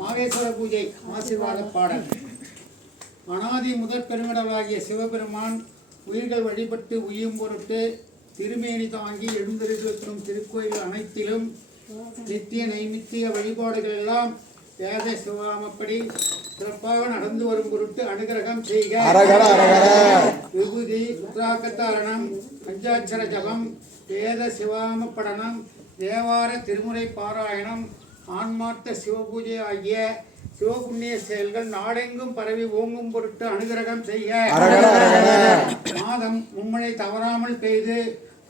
மாகேஸ்வர பூஜை ஆசீர்வாத பாடல். அனாதி முதற் பெருங்கடலாகிய சிவபெருமான் உயிர்கள் வழிபட்டு உயும் பொருட்டு திருமேனி தாங்கி எழுந்தருளும் திருக்கோயில் அனைத்திலும் நித்திய நைமித்திய வழிபாடுகள் எல்லாம் வேத சிவகாமப்படி சிறப்பாக நடந்து வரும் பொருட்டு அனுகிரகம் செய்க. விபூதி ருத்ராக்கத்தாரணம் பஞ்சாட்சர ஜபம் வேத சிவாம படனம் தேவார திருமுறை பாராயணம் ஆன்மார்த்த சிவபூஜை ஆகிய சிவபுண்ணிய செயல்கள் நாடெங்கும் பரவி ஓங்கும் பொருட்டு அனுகிரகம் செய்க. மாதம் மும்மழை தவறாமல் பெய்து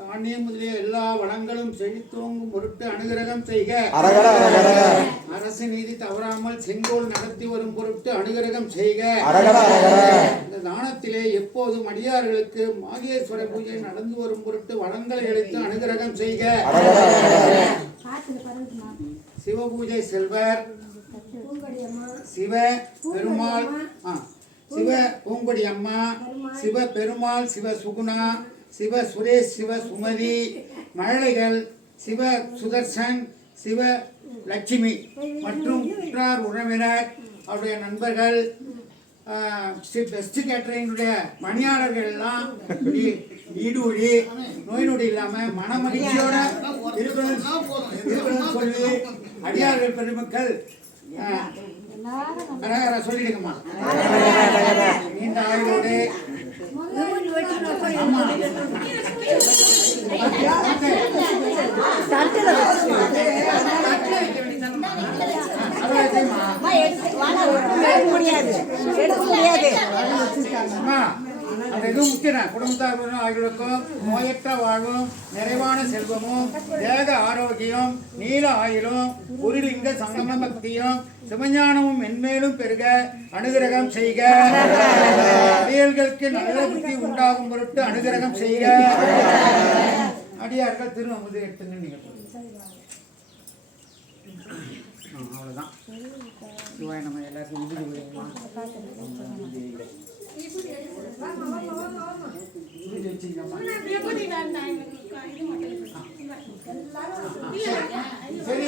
தானியம் முதலிய எல்லா வளங்களும் செழித்தோங்கும் பொருட்டு அனுகிரகம் செய்க. அரசு நீதி தவறாமல் செங்கோல் நடத்தி வரும் பொருட்டு அனுகிரகம் செய்க. இந்த தானத்திலே எப்போதும் அடியார்களுக்கு மாகேஸ்வர பூஜை நடந்து வரும் பொருட்டு வளங்களை அளித்து அனுகிரகம் செய்க. சிவபூஜை செல்வர் சிவ பெருமாள் சிவ பூங்கொடி அம்மா சிவ பெருமாள் சிவ சுகுணா சிவ சுரேஷ் சிவ சுமதி மழலைகள் சிவ சுதர்சன் சிவ லட்சுமி மற்றும் உற்றார் உறவினர் அவருடைய நண்பர்கள் பெஸ்ட் கேட்டரிங்குடைய பணியாளர்கள் எல்லாம் ஈடுபடி நோய் நொடி இல்லாம மன மகிழ்ச்சியோட இருக்கணும்னு சொல்லி அடியார்கள் பெருமக்கள் சொல்லிடுங்கம்மா. நீண்ட ஆயுளோடு எதுவும் முக்கியம் குடும்பத்தார் ஆகியோருக்கும் நோயற்ற வாழ்வும் நிறைவான செல்வமும் தேக ஆரோக்கியம் நீல ஆயுளும் குருலிங்க சங்கம பக்தியும் சிவஞானமும் மென்மேலும் பெருக அனுகிரகம் செய்க. அடியார்களுக்கு நல்ல புத்தி உண்டாகும் பொருட்டு அனுகிரகம் செய்க. அடியார்கள் திருநமுது எடுத்துங்க. நீங்க அவ்வளவுதான். சிவாய நம்ம எல்லாருக்கும் சரி